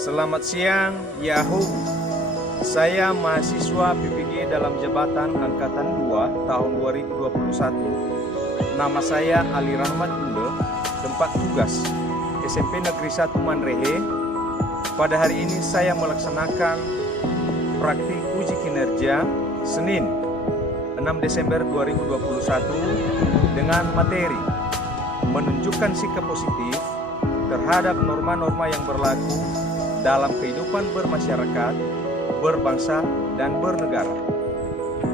Selamat siang, Yahoo. Saya mahasiswa PPG dalam jabatan Angkatan 2 tahun 2021. Nama saya Ali Rahmat Ule, tempat tugas SMP Negeri 1 Manrehe. Pada hari ini saya melaksanakan praktik uji kinerja Senin 6 Desember 2021 dengan materi menunjukkan sikap positif terhadap norma-norma yang berlaku dalam kehidupan bermasyarakat, berbangsa, dan bernegara.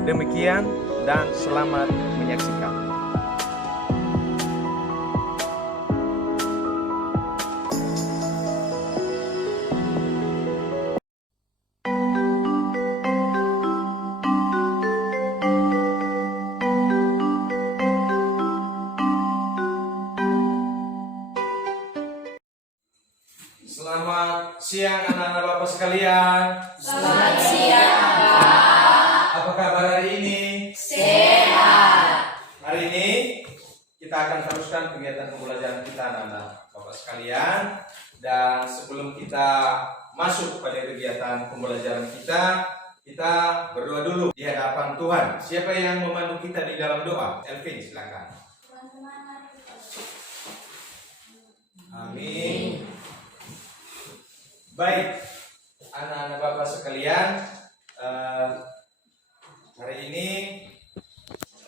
Demikian dan selamat menyaksikan. Selamat siang anak-anak Bapak sekalian. Selamat siang, Pak. Apa kabar hari ini? Sehat. Hari ini kita akan teruskan kegiatan pembelajaran kita anak-anak Bapak sekalian. Dan sebelum kita masuk pada kegiatan pembelajaran kita berdoa dulu di hadapan Tuhan. Siapa yang memandu kita di dalam doa? Elvin, silakan. Amin. Baik, anak-anak Bapak sekalian, hari ini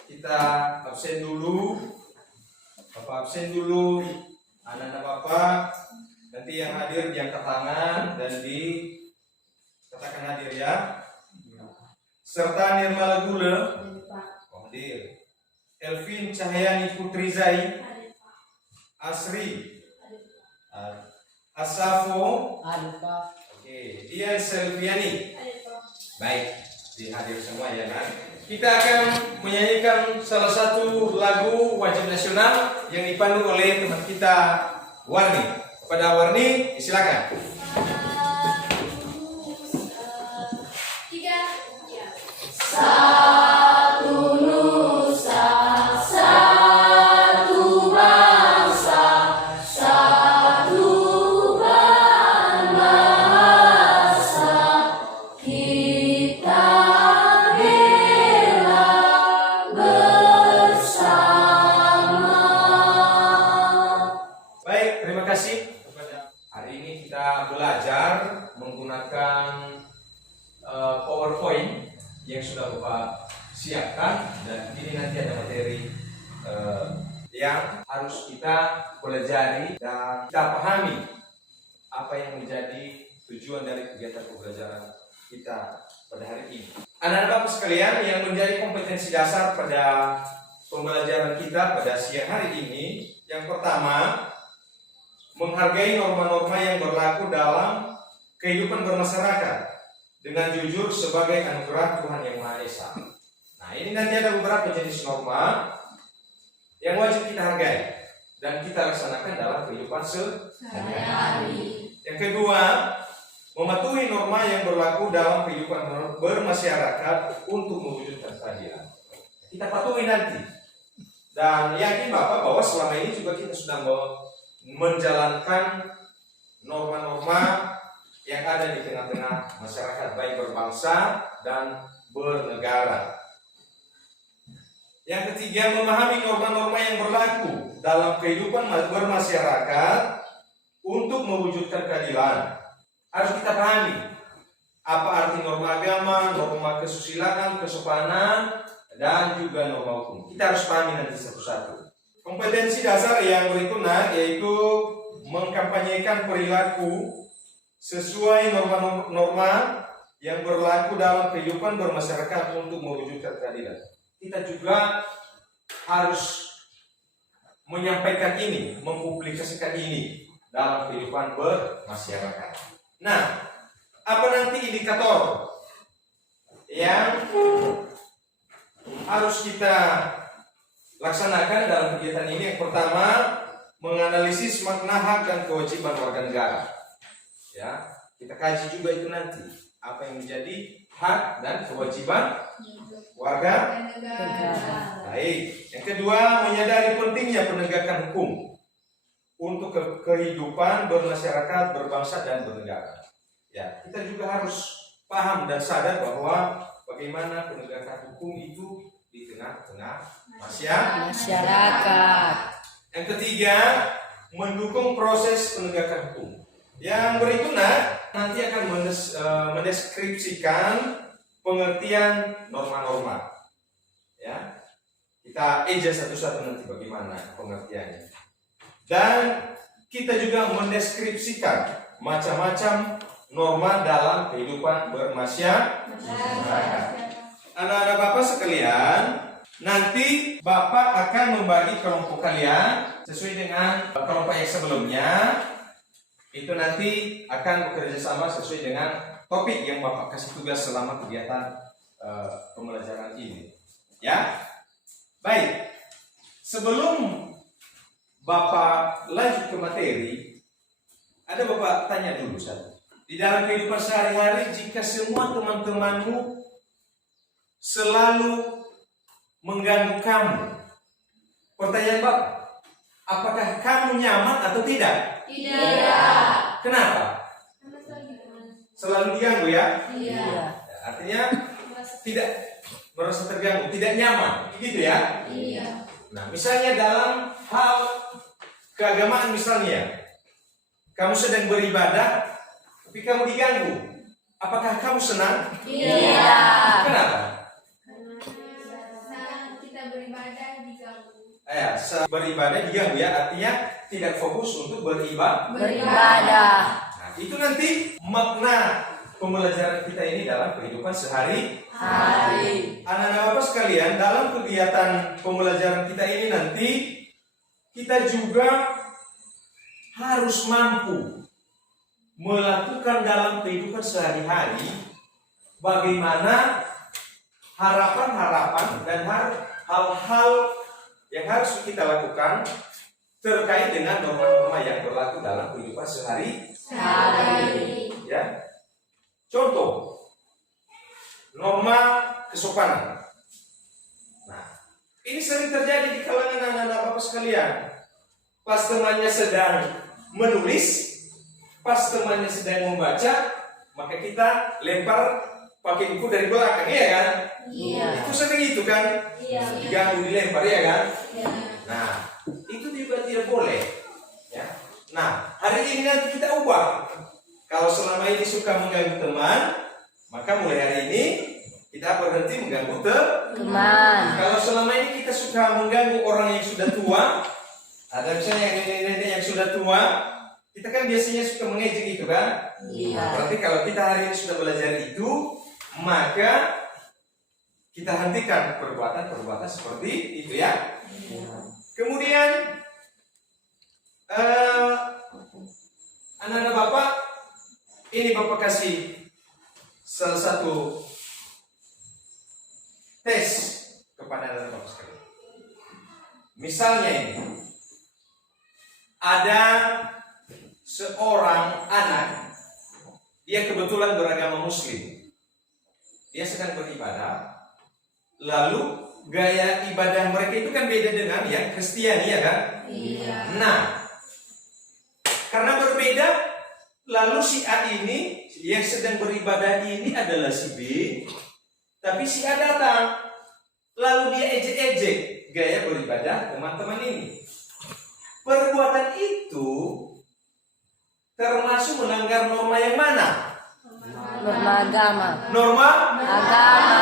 kita absen dulu. Bapak absen dulu, anak-anak Bapak. Nanti yang hadir diangkat tangan dan dikatakan hadir ya. Serta Nirmala Gule, hadir. Elvin Cahyani Putri Zai, Asri, Asafo, oke, Dian Selviani. Baik, dihadir semua ya kan. Kita akan menyanyikan salah satu lagu wajib nasional yang dipandu oleh teman kita Warni. Kepada Warni, silakan. Satu nusa, satu bangsa, satu bahasa, kita bela bersama. Baik, terima kasih. Hari ini kita belajar menggunakan PowerPoint yang sudah Bapak siapkan, dan ini nanti ada materi yang harus kita pelajari dan kita pahami apa yang menjadi tujuan dari kegiatan pembelajaran kita pada hari ini. Anak-anak Bapak sekalian, yang menjadi kompetensi dasar pada pembelajaran kita pada siang hari ini, yang pertama, menghargai norma-norma yang berlaku dalam kehidupan bermasyarakat dengan jujur sebagai anugerah Tuhan Yang Maha Esa. Nah, ini nanti ada beberapa jenis norma yang wajib kita hargai dan kita laksanakan dalam kehidupan sehari-hari. Yang kedua, mematuhi norma yang berlaku dalam kehidupan bermasyarakat untuk mewujudkan keadilan. Kita patuhi nanti. Dan yakin Bapak bahwa selama ini juga kita sudah menjalankan norma-norma yang ada di tengah-tengah masyarakat, baik berbangsa dan bernegara. Yang ketiga, memahami norma-norma yang berlaku dalam kehidupan bermasyarakat untuk mewujudkan keadilan. Harus kita pahami apa arti norma agama, norma kesusilaan, kesopanan, dan juga norma hukum. Kita harus pahami nanti satu-satu. Kompetensi dasar yang berikutnya yaitu mengkampanyekan perilaku sesuai norma-norma yang berlaku dalam kehidupan bermasyarakat untuk mewujudkan keadilan. Kita juga harus menyampaikan ini, mempublikasikan ini dalam kehidupan bermasyarakat. Nah, apa nanti indikator yang harus kita laksanakan dalam kegiatan ini? Yang pertama, menganalisis makna hak dan kewajiban warga negara. Ya, kita kaji juga itu nanti apa yang menjadi hak dan kewajiban warga negara. Baik. Yang kedua, menyadari pentingnya penegakan hukum untuk kehidupan bermasyarakat, berbangsa, dan bernegara. Ya, kita juga harus paham dan sadar bahwa bagaimana penegakan hukum itu di tengah-tengah Masyarakat. Yang ketiga, mendukung proses penegakan hukum. Yang berikutnya nanti akan mendeskripsikan pengertian norma-norma. Ya, kita eja satu-satu nanti bagaimana pengertiannya. Dan kita juga mendeskripsikan macam-macam norma dalam kehidupan bermasyarakat. Anak-anak Bapak sekalian, nanti Bapak akan membagi kelompok kalian sesuai dengan kelompok yang sebelumnya. Itu nanti akan bekerja sama sesuai dengan topik yang Bapak kasih tugas selama kegiatan pembelajaran ini. Ya, baik. Sebelum Bapak lanjut ke materi, ada Bapak tanya dulu satu. Di dalam kehidupan sehari-hari, jika semua teman-temanmu selalu mengganggu kamu, pertanyaan Bapak, apakah kamu nyaman atau tidak? Tidak. Kenapa? Selalu diganggu ya? Iya. Artinya tidak merasa terganggu, tidak nyaman, gitu ya? Iya. Nah, misalnya dalam hal keagamaan misalnya, kamu sedang beribadah, tapi kamu diganggu. Apakah kamu senang? Tidak. Kenapa? Saat kita beribadah diganggu. Beribadah diganggu ya, artinya tidak fokus untuk Beribadah. Nah, itu nanti makna pembelajaran kita ini dalam kehidupan sehari-hari. Anak-anak Bapak sekalian, dalam kegiatan pembelajaran kita ini nanti kita juga harus mampu melakukan dalam kehidupan sehari-hari bagaimana harapan-harapan dan hal-hal yang harus kita lakukan terkait dengan norma-norma yang berlaku dalam kehidupan sehari-hari. Ya. Contoh, norma kesopanan. Nah, ini sering terjadi di kalangan anak-anak Bapak sekalian. Pas temannya sedang menulis, pas temannya sedang membaca, maka kita lempar pakai buku dari belakang, iya kan? Iya. Itu sering itu kan? Iya. Diganggu, dilempar, ya kan? Iya. Nah, itu juga tidak boleh. Ya. Nah, hari ini nanti kita ubah. Kalau selama ini suka mengganggu teman, maka mulai hari ini kita berhenti mengganggu Teman. Kalau selama ini kita suka mengganggu orang yang sudah tua, ada misalnya yang nenek-nenek yang sudah tua, kita kan biasanya suka mengejek itu kan? Iya. Berarti kalau kita hari ini sudah belajar itu, maka kita hentikan perbuatan-perbuatan seperti itu ya. Kemudian anak-anak Bapak, ini Bapak kasih salah satu tes kepada anak-anak Bapak sekalian. Misalnya ini, ada seorang anak, dia kebetulan beragama Muslim. Dia sedang beribadah, lalu gaya ibadah mereka itu kan beda dengan yang Kristiani, ya kan? Iya. Nah, karena berbeda, lalu si A ini yang sedang beribadah ini adalah si B, tapi si A datang, lalu dia ejek-ejek gaya beribadah teman-teman ini. Perbuatan itu termasuk melanggar norma yang mana? Norma agama. Norma Agama.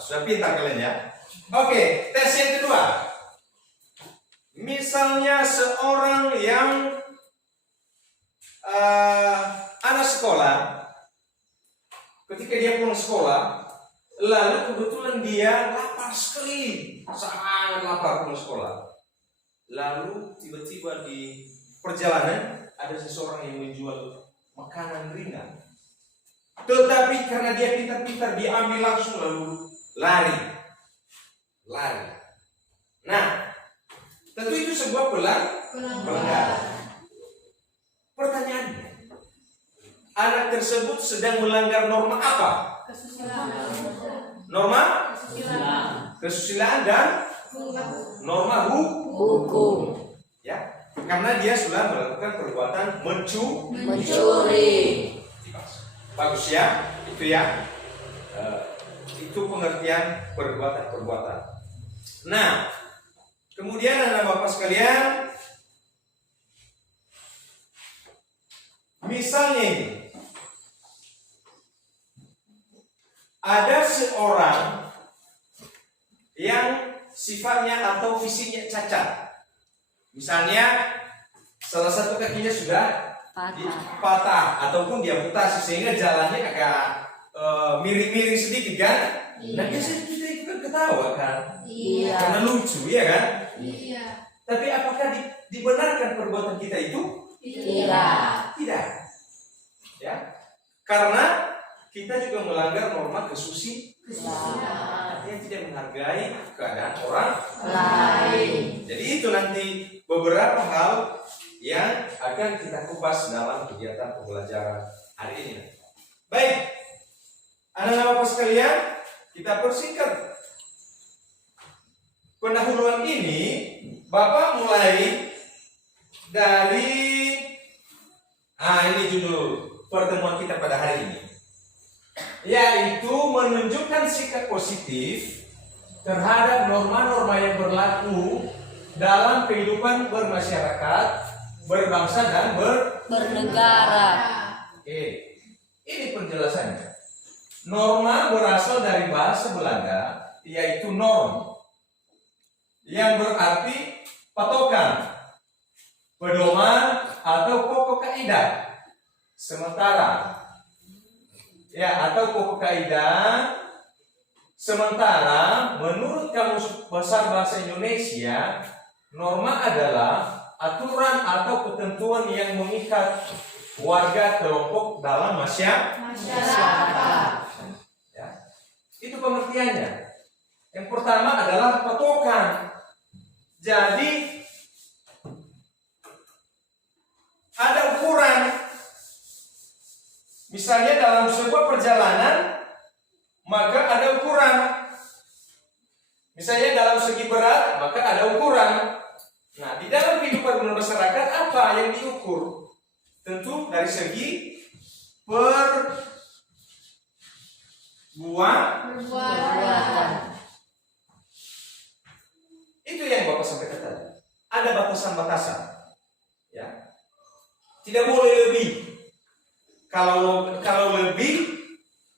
Sudah pintar kalian ya. Oke, tes yang kedua. Misalnya seorang yang anak sekolah, ketika dia pulang sekolah, lalu kebetulan dia lapar sekali, sangat lapar pulang sekolah. Lalu tiba-tiba di perjalanan ada seseorang yang menjual makanan ringan. Tetapi karena dia pintar-pintar, dia ambil langsung lalu lari. Nah, tentu itu sebuah pelanggaran. Pertanyaannya, anak tersebut sedang melanggar norma apa? Norma kesusilaan dan norma Hukum. ya, karena dia sudah melakukan perbuatan mencuri. Bagus ya, itu ya. Itu pengertian perbuatan-perbuatan. Nah, kemudian anak bapak sekalian, misalnya ini, ada seorang yang sifatnya atau fisiknya cacat. Misalnya salah satu kakinya sudah patah ataupun dia amputasi sehingga jalannya agak miring-miring sedikit kan? Nah biasanya kita itu kan ketawa kan? Iya. Karena lucu ya kan? Iya. Tapi apakah dibenarkan perbuatan kita itu? Tidak. Tidak. Ya. Karena kita juga melanggar norma kesusilaan. Artinya tidak menghargai keadaan orang Lain. Jadi itu nanti beberapa hal yang akan kita kupas dalam kegiatan pembelajaran hari ini. Baik, anak-anak bapak sekalian, kita persingkat pendahuluan ini. Bapak mulai dari ini judul pertemuan kita pada hari ini, yaitu menunjukkan sikap positif terhadap norma-norma yang berlaku dalam kehidupan bermasyarakat, berbangsa dan Bernegara. Oke, ini penjelasannya. Norma berasal dari bahasa Belanda, yaitu norm, yang berarti patokan, pedoman atau pokok kaidah. Sementara atau pokok kaidah. Sementara menurut Kamus Besar Bahasa Indonesia, norma adalah aturan atau ketentuan yang mengikat warga kelompok dalam Masyarakat. Ya. Itu pengertiannya. Yang pertama adalah patokan. Jadi ada ukuran. Misalnya dalam sebuah perjalanan, maka ada ukuran. Misalnya dalam segi berat, maka ada ukuran. Nah, di dalam kehidupan bermasyarakat apa yang diukur? Tentu dari segi Perbuatan. Itu yang Bapak sampaikan tadi. Ada batasan-batasan. Ya. Tidak boleh lebih. Kalau lebih,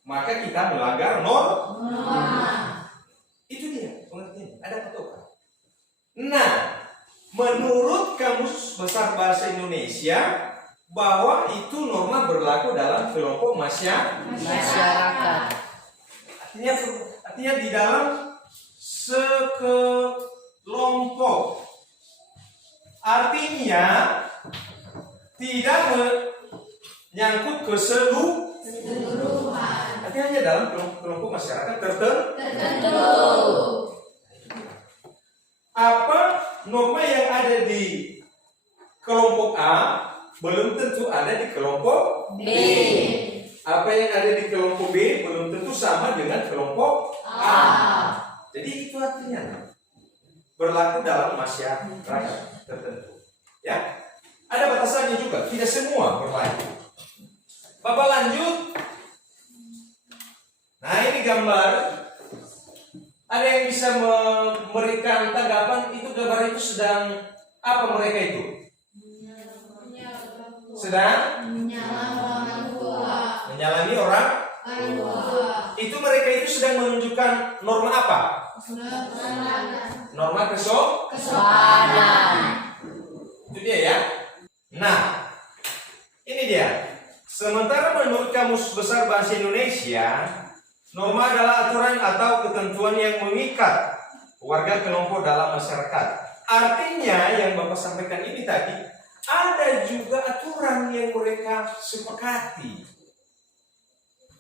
maka kita melanggar norma. Itu dia pengertian. Ada patokan. Nah, menurut Kamus Besar Bahasa Indonesia, bahwa itu norma berlaku dalam kelompok Masyarakat. Artinya di dalam sekelompok. Artinya tidak menyangkut keseluruhan. Artinya hanya dalam kelompok masyarakat tertentu. Apa norma yang ada di kelompok A belum tentu ada di kelompok B. Apa yang ada di kelompok B belum tentu sama dengan kelompok A. Jadi itu artinya berlaku dalam masyarakat tertentu. Ya, ada batasannya juga. Tidak semua berlaku. Bapak lanjut. Nah ini gambar. Ada yang bisa memberikan tanggapan itu gambar itu sedang apa mereka itu? Sedang menyalami orang. Itu mereka itu sedang menunjukkan norma apa? Norma kesopanan. Itu dia ya. Nah, ini dia. Sementara menurut Kamus Besar Bahasa Indonesia, norma adalah aturan atau ketentuan yang mengikat warga kelompok dalam masyarakat. Artinya yang Bapak sampaikan ini tadi, ada juga aturan yang mereka sepakati.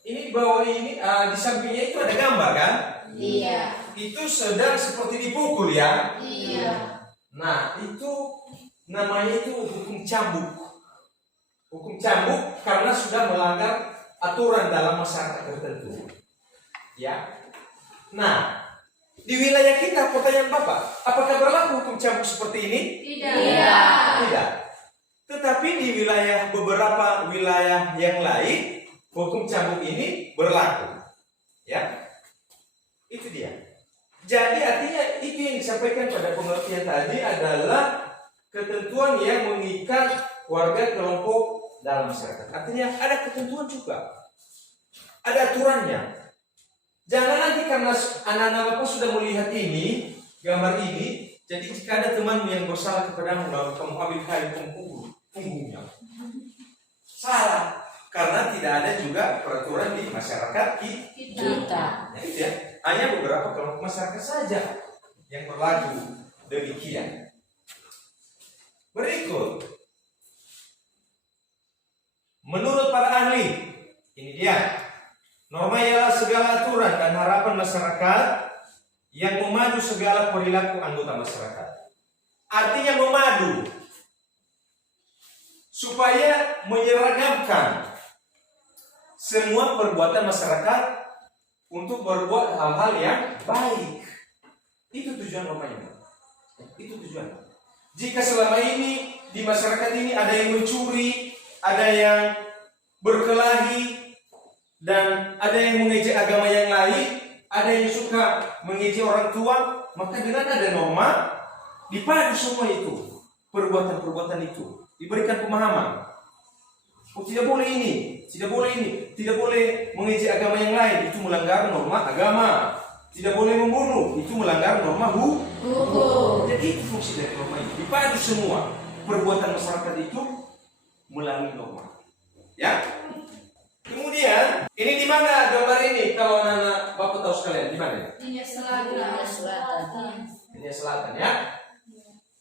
Ini bawah ini di sampingnya itu ada gambar kan? Iya. Itu sedang seperti dipukul ya? Iya. Nah itu namanya itu hukum cambuk. Hukum cambuk karena sudah melanggar aturan dalam masyarakat tertentu. Ya. Nah di wilayah kita, pertanyaan Bapak, apakah berlaku hukum cambuk seperti ini? Tidak. Tidak. Tetapi di beberapa wilayah yang lain hukum cambuk ini berlaku. Ya, itu dia. Jadi artinya itu yang disampaikan pada pengertian tadi adalah ketentuan yang mengikat warga kelompok dalam masyarakat. Artinya ada ketentuan juga, ada aturannya. Jangan nanti karena anak-anak Bapak sudah melihat ini, gambar ini, jadi jika ada temanmu yang bersalah kepadamu lalu kamu ambil kayu punggungnya, salah. Karena tidak ada juga peraturan di masyarakat Kita. Nah, itu ya. Hanya beberapa kelompok masyarakat saja yang berlaku demikian. Berikut, menurut para ahli, ini dia. Norma ialah segala aturan dan harapan masyarakat yang memadu segala perilaku anggota masyarakat. Artinya memadu supaya menyeragamkan semua perbuatan masyarakat untuk berbuat hal-hal yang baik. Itu tujuan norma-nya. Itu tujuan. Jika selama ini di masyarakat ini ada yang mencuri, ada yang berkelahi, dan ada yang mengejek agama yang lain, ada yang suka mengejek orang tua, maka dengan ada norma dipadu semua itu, perbuatan-perbuatan itu, diberikan pemahaman. Oh, tidak boleh ini, tidak boleh ini, tidak boleh mengejek agama yang lain, itu melanggar norma agama. Tidak boleh membunuh, itu melanggar norma hukum. Jadi itu fungsi dari norma itu, dipadu semua perbuatan masyarakat itu melalui norma. Ya. Kemudian, ini di mana gambar ini? Kalau anak-anak Bapak tahu sekalian, di mana? Dunia Dunia selatan. Selatan. Dunia Selatan, ya.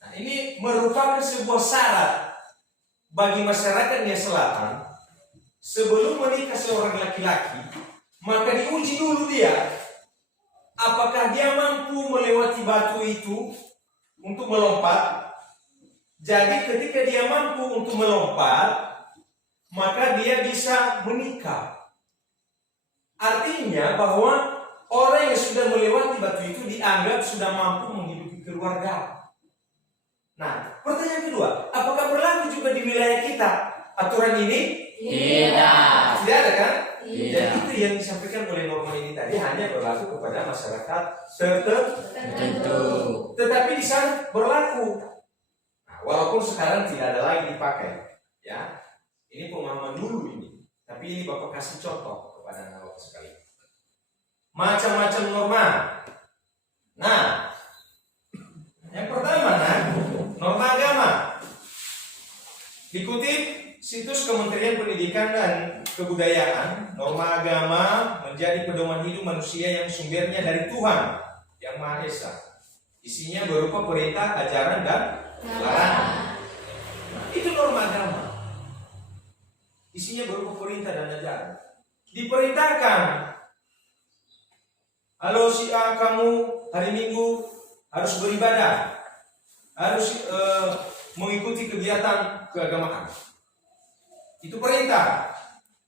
Nah, ini merupakan sebuah syarat bagi masyarakat Dunia Selatan. Sebelum menikah seorang laki-laki, maka diuji dulu dia, apakah dia mampu melewati batu itu untuk melompat. Jadi ketika dia mampu untuk melompat, maka dia bisa menikah. Artinya bahwa orang yang sudah melewati batu itu dianggap sudah mampu menghidupi keluarga. Nah, pertanyaan kedua, apakah berlaku juga di wilayah kita aturan ini? Tidak. Tidak ada kan? Tidak. Jadi itu yang disampaikan oleh norma ini tadi hanya berlaku kepada masyarakat tertentu. Tetapi di sana berlaku. Nah, walaupun sekarang tidak ada lagi dipakai, ya. Ini pemahaman dulu ini. Tapi ini Bapak kasih contoh kepada anak Bapak sekalian. Macam-macam norma. Nah, yang pertama, norma agama. Dikutip situs Kementerian Pendidikan dan Kebudayaan, norma agama menjadi pedoman hidup manusia yang sumbernya dari Tuhan Yang Maha Esa. Isinya berupa perintah, ajaran, dan larangan. Nah, itu norma agama. Isinya berupa perintah dan ajaran. Diperintahkan, halo si A, kamu hari Minggu harus beribadah, harus mengikuti kegiatan keagamaan. Itu perintah.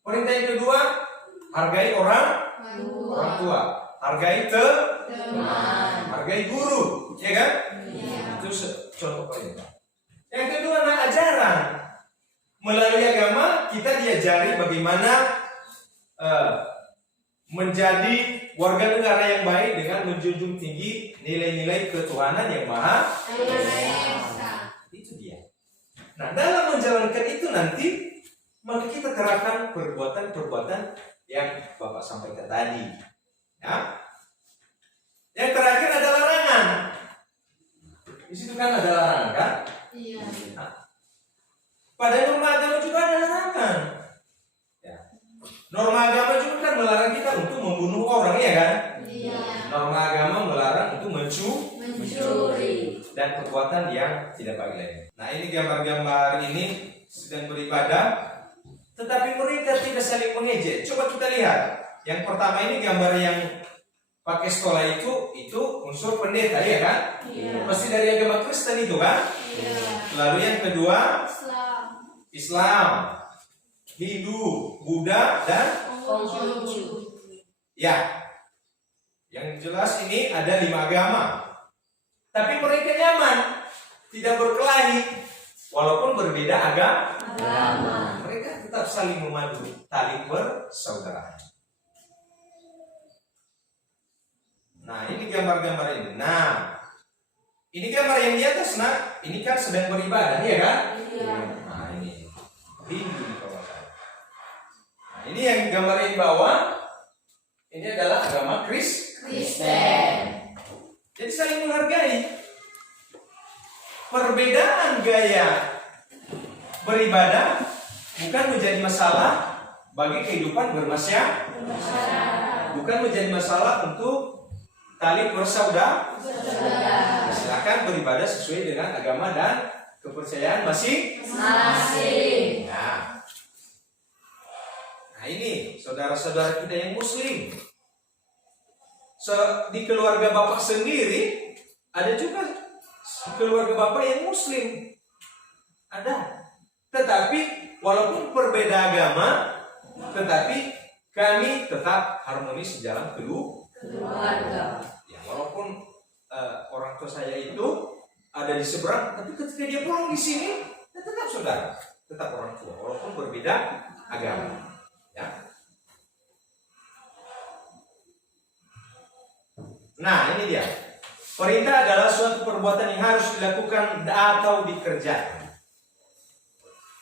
Perintah yang kedua, hargai orang tua, hargai teman, hargai guru, ya kan? Itu contoh perintah. Yang kedua, ajaran. Melalui agama kita diajari bagaimana menjadi warga negara yang baik dengan menjunjung tinggi nilai-nilai ketuhanan yang Maha Esa. Itu dia. Nah, dalam menjalankan itu nanti maka kita terapkan perbuatan-perbuatan yang Bapak sampaikan tadi. Ya. Yang terakhir ada larangan. Di situ kan ada larangan, kan? Iya. Nah, pada norma agama juga ada larangan. Ya. Norma agama juga kan melarang kita untuk membunuh orang, ya kan? Iya. Norma agama melarang untuk Mencuri. dan perbuatan yang tidak baik lainnya. Nah, ini gambar-gambar ini sedang beribadah, tetapi mereka tidak saling mengejek. Coba kita lihat. Yang pertama ini gambar yang pakai sekolah itu unsur pendeta, ya kan? Iya. Pasti dari agama Kristen itu kan? Iya. Lalu yang kedua Islam. Islam, Hindu, Buddha, dan Konghucu. ya. Yang jelas ini ada 5 agama. Tapi mereka nyaman, tidak berkelahi, walaupun berbeda agama. Mereka tetap tetap saling memadu tali persaudaraan. Nah, ini gambar-gambar ini. Nah, ini gambar yang di atas, nak. Ini kan sedang beribadah, ya kan? Iya. Nah, ini. Rindu di bawah. Nah, ini yang gambar yang di bawah. Ini adalah agama Kristen. Jadi saling menghargai. Perbedaan gaya beribadah bukan menjadi masalah bagi kehidupan bermasyarakat. Bukan menjadi masalah untuk tali persaudaraan. Silakan beribadah sesuai dengan agama dan kepercayaan masing-masing. Nah, ini saudara-saudara kita yang muslim. Di keluarga bapak sendiri ada juga keluarga bapak yang muslim. Ada. Tetapi walaupun berbeda agama, tetapi kami tetap harmonis di dalam keluarga. Ya, walaupun orang tua saya itu ada di seberang, tapi ketika dia pulang di sini, ya tetap saudara, tetap orang tua, walaupun berbeda agama. Ya. Nah, ini dia. Perintah adalah suatu perbuatan yang harus dilakukan atau dikerjakan.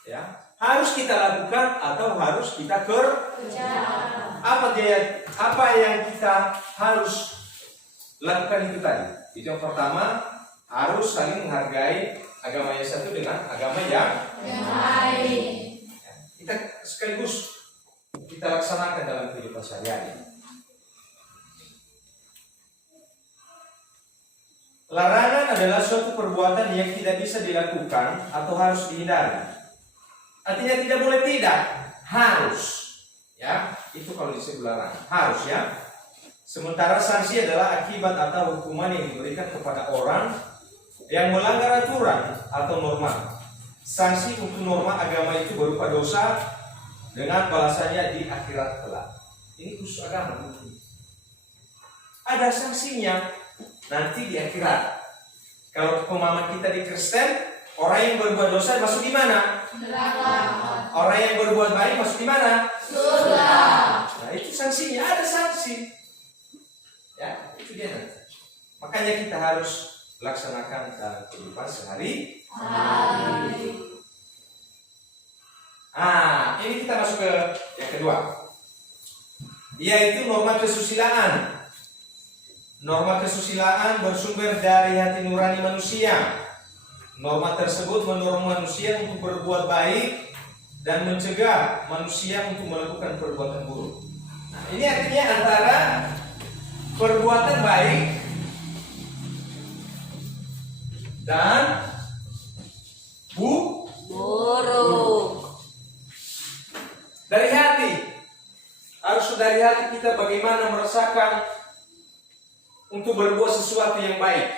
Ya, harus kita lakukan atau harus kita kerjakan. Apa yang kita harus lakukan itu tadi? Itu yang pertama, harus saling menghargai agama yang satu dengan agama yang lain. Ya, kita sekaligus kita laksanakan dalam kehidupan sehari-hari. Larangan adalah suatu perbuatan yang tidak bisa dilakukan atau harus dihindari. Artinya tidak boleh, tidak, harus. Ya, itu kalau disebut larangan, harus ya. Sementara sanksi adalah akibat atau hukuman yang diberikan kepada orang yang melanggar aturan atau norma. Sanksi untuk norma agama itu berupa dosa dengan balasannya di akhirat kelak. Ini khusus agama. Ada sanksinya nanti di akhirat. Kalau pemahaman kita di Kristen, orang yang berbuat dosa masuk di mana? Neraka. Orang yang berbuat baik masuk di mana? Surga. Nah, itu sanksinya, ada sanksi. Ya, itu dia nanti. Makanya kita harus laksanakan dalam kehidupan sehari-hari. Ini kita masuk ke yang kedua, yaitu norma kesusilaan. Norma kesusilaan bersumber dari hati nurani manusia. Norma tersebut mendorong manusia untuk berbuat baik dan mencegah manusia untuk melakukan perbuatan buruk. Nah, ini artinya antara perbuatan baik dan Buruk. Dari hati. Harus dari hati kita bagaimana merasakan untuk berbuat sesuatu yang baik.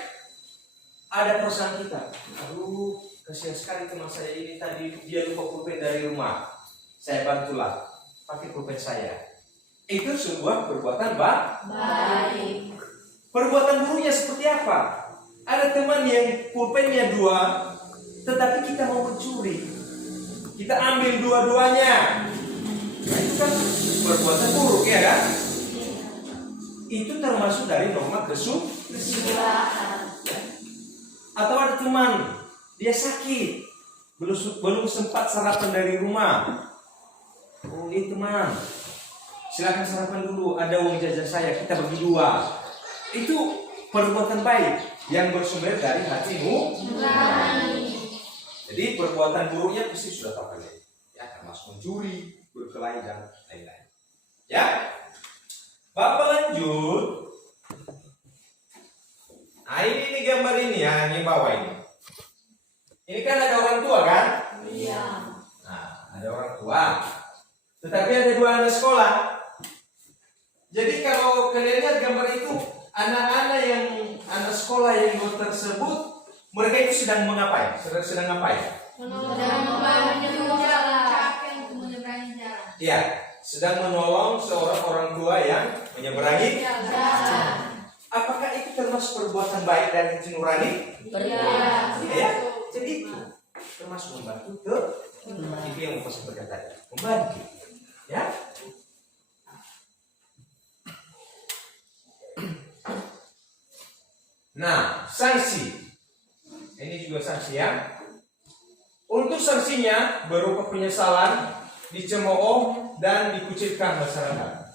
Ada perasaan kita, aduh kasihan sekali teman saya ini tadi, dia lupa pulpen dari rumah, saya bantulah pakai pulpen saya. Itu sebuah perbuatan baik. Perbuatan buruknya seperti apa? Ada teman yang pulpennya 2, tetapi kita mau mencuri, kita ambil dua-duanya. Nah, itu kan perbuatan buruk, ya kan? Itu termasuk dari norma kesusilaan. Atau ada teman, dia sakit, belum sempat sarapan dari rumah. Oh, ini teman, silakan sarapan dulu, ada uang jajan saya, kita bagi 2. Itu perbuatan baik yang bersumber dari hatimu. Jadi perbuatan buruknya pasti sudah tahu kalian. Ya, termasuk mencuri, berkelahi dan lain-lain. Ya. Bapak lanjut. Nah, ini gambar ini ya, yang bawah ini. Ini kan ada orang tua kan? Iya. Nah, ada orang tua. Tetapi ada 2 anak sekolah. Jadi kalau kalian lihat gambar itu, anak-anak yang anak sekolah yang tersebut, mereka itu sedang mengapain? Sedang ngapain? Iya, sedang menolong seorang orang tua yang menyeberangi. Apakah itu termasuk perbuatan baik dari hati nurani? Iya. Ya, jadi itu termasuk membantu itu yang mau saya berkata tadi, membantu. Ya. Nah, sanksi. Ini juga sanksi ya. Untuk sanksinya berupa penyesalan, dicemooh dan dikucilkan masyarakat.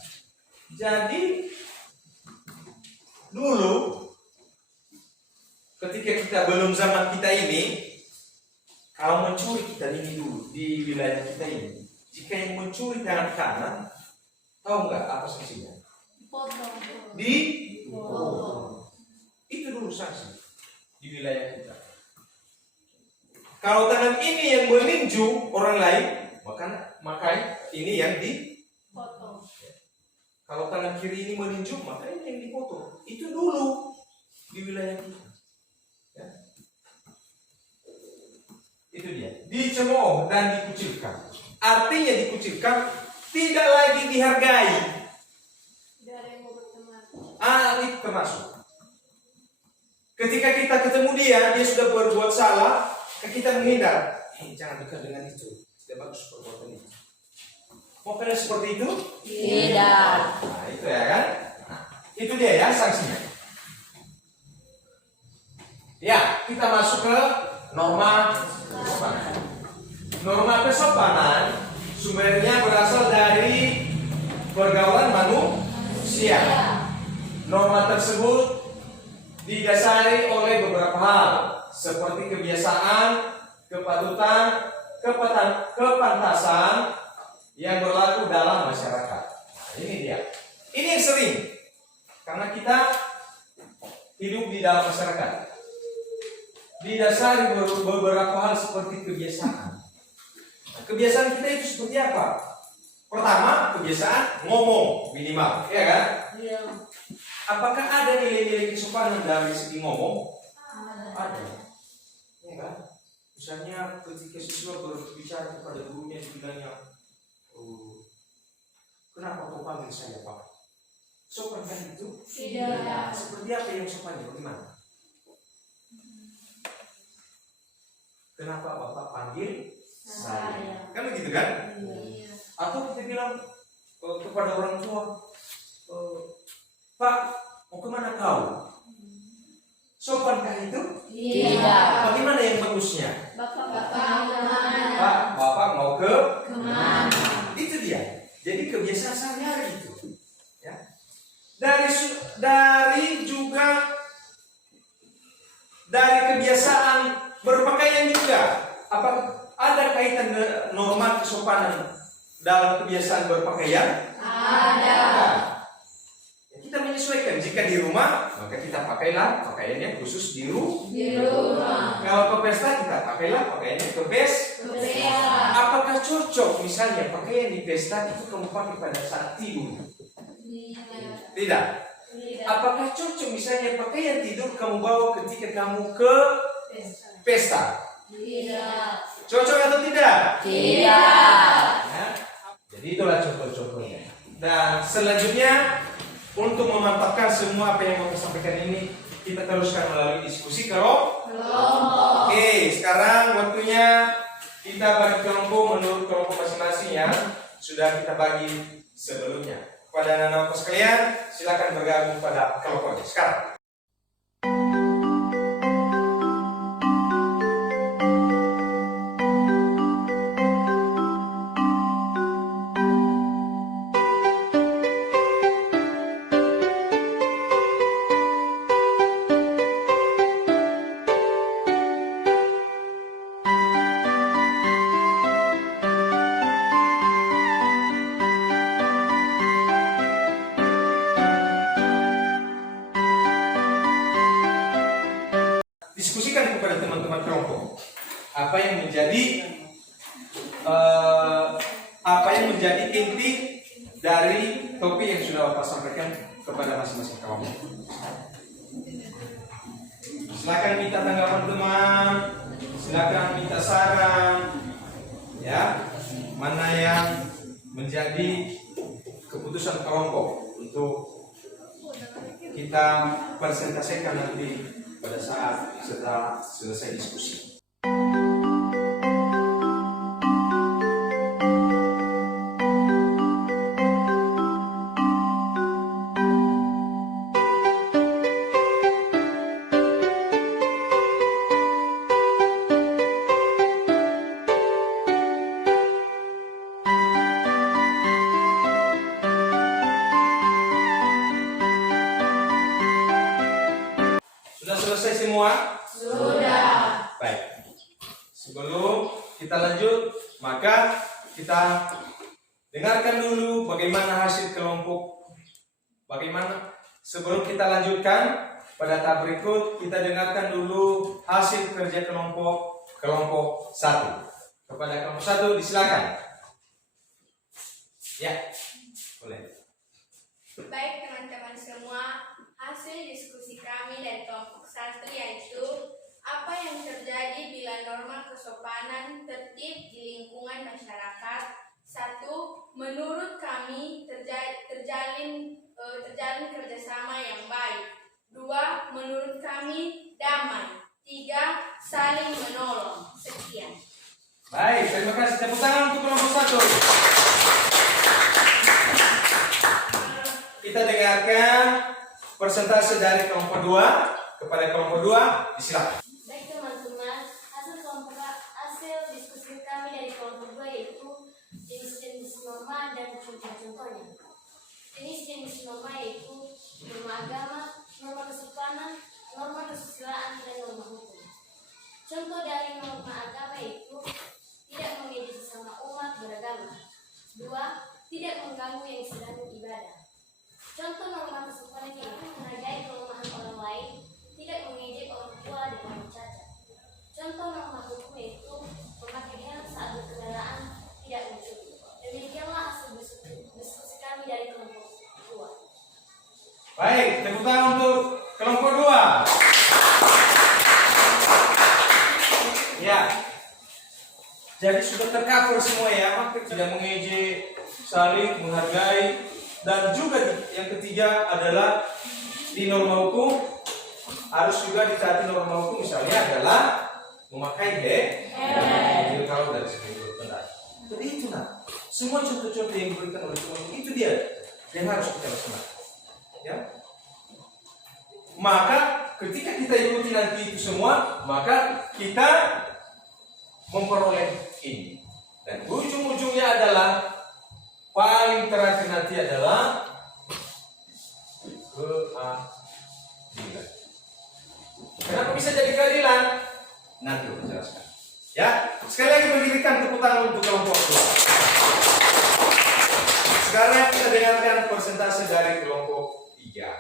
Jadi dulu ketika kita belum zaman kita ini, kalau mencuri kita ini dulu di wilayah kita ini, jika yang mencuri tangan kanan, tahu nggak apa sanksinya? Dipotong. Itu dulu sanksi di wilayah kita. Kalau tangan ini yang meninju orang lain, maka ini yang dipotong. Kalau tangan kiri ini meninju, maka ini yang dipotong. Itu dulu di wilayah kita. Ya. Itu dia. Dicemooh dan dikucilkan. Artinya dikucilkan, tidak lagi dihargai. Itu termasuk. Ketika kita ketemu dia sudah berbuat salah, kita menghindar. Jangan dekat dengan itu. Tidak bagus perbuatan itu. Mau kalian seperti itu? Tidak. Nah, itu ya kan? Nah, itu dia ya sanksinya. Ya, kita masuk ke norma kesopanan. Norma kesopanan sumbernya berasal dari pergaulan manusia. Norma tersebut didasari oleh beberapa hal seperti kebiasaan, kepatutan, kepantasan yang berlaku dalam masyarakat. Nah, ini dia. Ini yang sering karena kita hidup di dalam masyarakat. Didasari beberapa hal seperti kebiasaan. Nah, kebiasaan kita itu seperti apa? Pertama, kebiasaan ngomong minimal, ya kan? Iya. Apakah ada nilai-nilai kesopanan dari segi ngomong? Ada. Ya kan? Misalnya ketika siswa berbicara kepada gurunya dibilangnya, kenapa kau panggil saya Pak? Sopan kan itu? Tidak. Seperti apa yang sopannya? Bagaimana? Kenapa Bapak panggil saya? Kan begitu kan? Iya. Atau kita bilang kepada orang tua, Pak, mau kemana kau? Sopankah itu? Tidak. Bagaimana yang bagusnya? Bapak kemana? Pak, Bapak mau ke? Kemana? Itu dia. Jadi kebiasaan sehari-hari itu. Ya. Dari kebiasaan berpakaian juga. Apa ada kaitan norma kesopanan dalam kebiasaan berpakaian? Ada. Kita menyesuaikan. Jika di rumah, maka kita pakailah pakaiannya khusus di rumah. Kalau ke pesta, kita pakailah pakaiannya ke pesta. Apakah cocok misalnya pakaian di pesta itu kamu pakai pada saat tidur? Tidak. Apakah cocok misalnya pakaian tidur kamu bawa ketika kamu ke pesta? Tidak. Cocok atau tidak? Tidak. Ya. Jadi itulah contoh-contohnya. Dan selanjutnya untuk memantapkan semua apa yang mau saya sampaikan ini, kita teruskan melalui diskusi kelompok. Oke, sekarang waktunya kita bagi kelompok menurut kelompok masing-masing yang sudah kita bagi sebelumnya. Kepada anak-anak sekalian, silakan bergabung pada kelompoknya sekarang. Diskusikan kepada teman-teman kelompok apa yang menjadi inti dari topik yang sudah Bapak sampaikan kepada masing-masing kelompok. Silakan minta tanggapan teman, silakan minta saran, ya, mana yang menjadi keputusan kelompok untuk kita presentasikan nanti pada saat setelah selesai diskusi. selesai semua? Sudah. Baik. Sebelum kita lanjut, maka kita dengarkan dulu bagaimana hasil kelompok. Bagaimana sebelum kita lanjutkan pada tahap berikut, kita dengarkan dulu hasil kerja kelompok 1. Kepada kelompok 1 disilakan. Ya, boleh. Baik teman-teman semua, hasil diskusi kami dari kelompok 1 yaitu apa yang terjadi bila norma kesopanan tertib di lingkungan masyarakat. 1. Menurut kami terjalin kerjasama yang baik. 2. Menurut kami damai. 3. Saling menolong. Sekian. Baik, terima kasih. Tepuk tangan untuk kelompok 1. Kita dengarkan persentase dari kelompok 2 kepada kelompok 2, disilakan. Baik teman-teman, hasil diskusi kami dari kelompok 2 yaitu jenis-jenis norma dan contoh-contohnya. Jenis-jenis norma yaitu norma agama, norma kesopanan, norma kesusilaan, dan norma hukum. Contoh dari norma agama yaitu tidak mengejek sesama umat beragama. 2. Tidak mengganggu yang sedang beribadah. Contoh norma kesopanan yaitu menghargai kelemahan orang lain, tidak mengejek orang tua dan orang cacat. Contoh norma hukum yaitu memakai helm saat berkendaraan, tidak mencuri. Demikianlah hasil diskusi kami dari kelompok 2. Baik, tepuk tangan untuk kelompok 2. Ya. Jadi sudah tercover semua ya, maka tidak mengejek, saling menghargai, dan juga yang ketiga adalah di norma hukum harus juga ditaati norma hukum, misalnya adalah memakai helm kalau dari segi berkendara. Jadi itu nah, semua contoh-contoh yang diberikan oleh Tuhan itu dia yang harus kita laksanakan. Ya. Maka ketika kita ikuti nanti itu semua, maka kita memperoleh ini. Dan ujung-ujungnya adalah paling terakhir nanti adalah keadilan. Kenapa bisa jadi keadilan? Nanti aku jelaskan. Ya, sekali lagi berikan tepuk tangan untuk kelompok 2. Sekarang kita dengarkan persentase dari kelompok 3.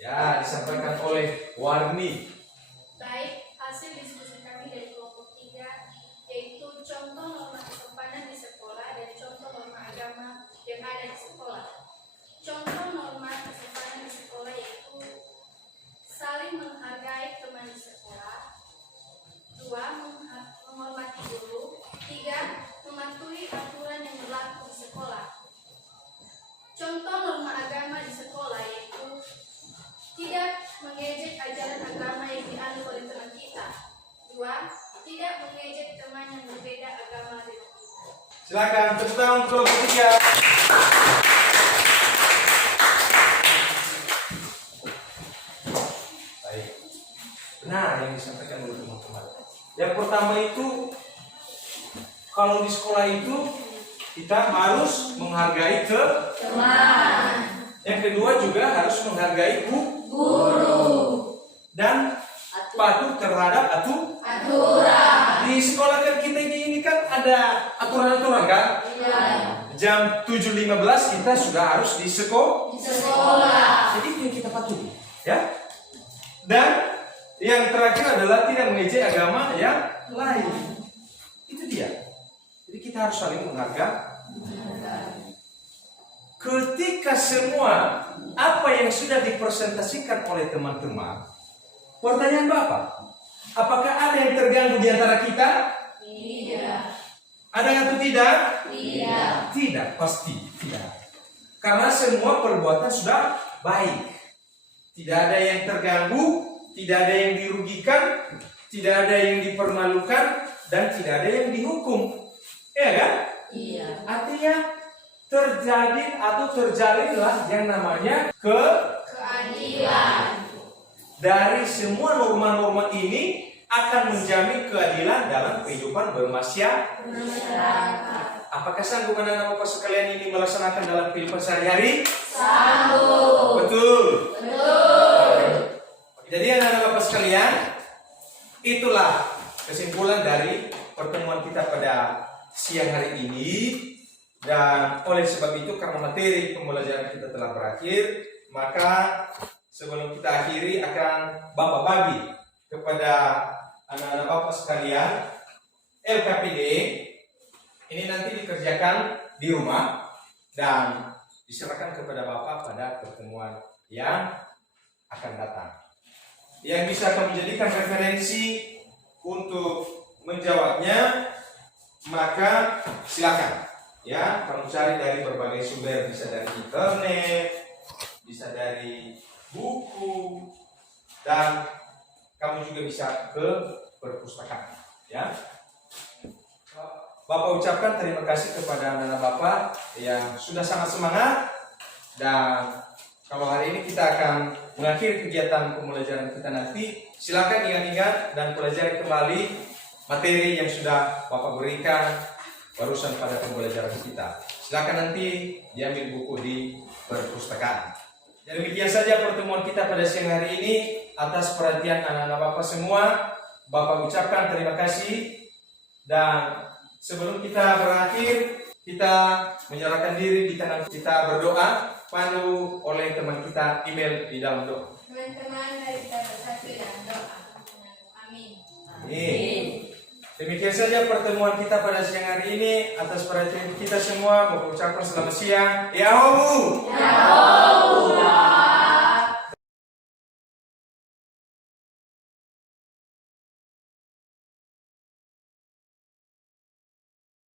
Ya, disampaikan oleh Warni. Baik, hasil diskusi kami dari kelompok 3 yaitu contoh norma kesopanan di sekolah dan contoh norma agama yang ada di sekolah. Contoh norma kesopanan di sekolah yaitu saling menghargai teman di sekolah. 2. Menghormati guru. 3. Mematuhi aturan yang berlaku di sekolah. Contoh norma agama di sekolah yaitu tidak mengejek ajaran agama yang dianut oleh teman kita. 2. Tidak mengejek teman yang berbeda agama dengan kita. Silakan tepuk tangan untuk kelompok 3. Baik. Benar yang disampaikan oleh teman-teman. Yang pertama itu, kalau di sekolah itu kita harus menghargai teman. Yang kedua juga harus menghargai guru dan patuh terhadap aturan. Di sekolah kan kita ini kan ada aturan-aturan kan? Iya. Jam 7.15 kita sudah harus di sekolah. Jadi itu yang kita patuhi, ya. Dan yang terakhir adalah tidak mengejek agama yang lain. Itu dia. Jadi kita harus saling menghargai. Ketika semua apa yang sudah dipresentasikan oleh teman-teman, pertanyaan Bapak, apakah ada yang terganggu di antara kita? Tidak. Ada atau tidak? Tidak. Tidak, pasti tidak. Karena semua perbuatan sudah baik. Tidak ada yang terganggu, tidak ada yang dirugikan, tidak ada yang dipermalukan, dan tidak ada yang dihukum. Ya kan? Iya. Artinya terjadi atau terjalinlah yang namanya Keadilan. dari semua norma-norma ini akan menjamin keadilan dalam kehidupan bermasyarakat. Apakah sanggup anak-anak Bapak sekalian ini melaksanakan dalam kehidupan sehari-hari? Sanggup. Betul. Betul. Jadi anak-anak Bapak sekalian, itulah kesimpulan dari pertemuan kita pada siang hari ini. Dan oleh sebab itu, karena materi pembelajaran kita telah berakhir, maka sebelum kita akhiri akan Bapak bagi kepada anak-anak Bapak sekalian LKPD. Ini nanti dikerjakan di rumah dan diserahkan kepada Bapak pada pertemuan yang akan datang. Yang bisa kamu jadikan referensi untuk menjawabnya, maka silakan. Ya, kamu cari dari berbagai sumber, bisa dari internet, bisa dari buku, dan kamu juga bisa ke perpustakaan. Ya, Bapak ucapkan terima kasih kepada anak-anak Bapak yang sudah sangat semangat. Dan kalau hari ini kita akan mengakhiri kegiatan pembelajaran kita nanti, silakan ingat-ingat dan pelajari kembali materi yang sudah Bapak berikan barusan pada pembelajaran kita. Silakan nanti diambil buku di perpustakaan. Jadi demikian saja pertemuan kita pada siang hari ini. Atas perhatian anak-anak Bapak semua, Bapak ucapkan terima kasih. Dan sebelum kita berakhir, kita menyerahkan diri di tangan kita berdoa, pandu oleh teman kita email di dalam doa. Teman-teman, mari kita bersatu dalam doa. Amin. Amin. Demikian saja pertemuan kita pada siang hari ini. Atas perhatian kita semua, Bapak ucapkan selamat siang. Yahoo! Yahoo!